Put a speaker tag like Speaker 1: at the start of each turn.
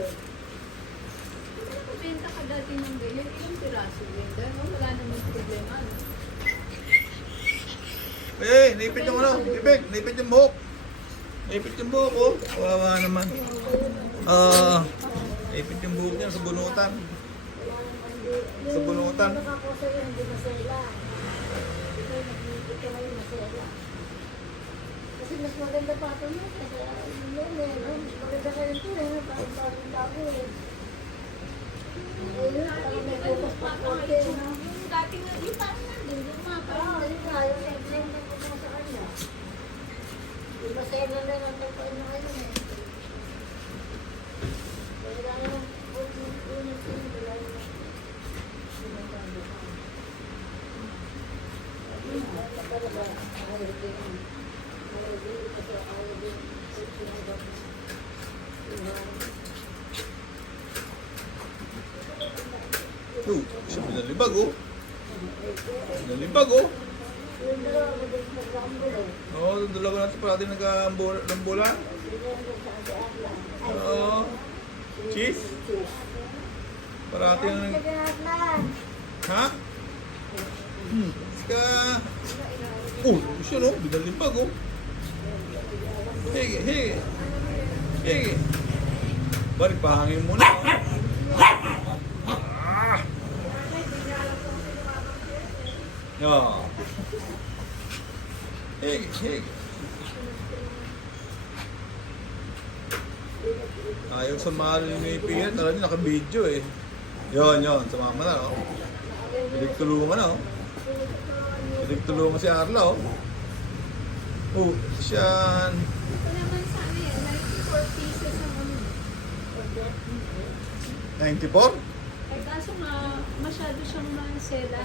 Speaker 1: Hindi mo nakabenta ka dati ng ganyan. Ilang piraso yun? Dahil wala namang problema. ano?
Speaker 2: Eh, naipit yung ano, ipit, naipit yung buhok. Naipit yung buhok, oh. Kawawa naman. Ah, naipit yung buhok niya sa bunutan. Sa bunutan.
Speaker 3: Hindi masela. Ito, nag-iipit ka ngayon, masela. Kasi mas maganda pa ito yun. Kasi yun yun eh, no? Mas maganda ka rin ito eh. Parang bagong bago eh. Eh, yun, parang may bukas pa konti, no?
Speaker 1: Yung dati nga, yung parang nandun, yung mga
Speaker 3: Ah,
Speaker 1: parang
Speaker 3: yun nga, yung exam na po sa kanya. Yung masela na lang ito pa ino ngayon eh. Sinasabi ko. Ayaw din. Ayaw din, kasi ayaw din. Sinasabi ko.
Speaker 2: Oh, siya pinalibag, oh. Pinalibag, oh.
Speaker 3: Yung.
Speaker 2: Oo, oh, dalawa natin parati.
Speaker 3: Ay,
Speaker 2: Oo. Cheese?
Speaker 3: cheese.
Speaker 2: Parati
Speaker 3: Ay,
Speaker 2: nag... Ha? Hmm. Ska... Oh, siya no, binalibag, oh. Hige, hige. Hige. Balik, pahangin muna. Ah! Yeah. Hige, hige. Ayaw sa mahal ni Pierre, talaga naka-video eh. Yon, yon, sumama na, oh. Pinagtulungan na, oh. Si Arla, oh. Oh, siyan.
Speaker 1: Ito naman sa ano yan, 94 pieces ano.
Speaker 2: 94?
Speaker 1: Eh kaso nga, masyado siyang masela.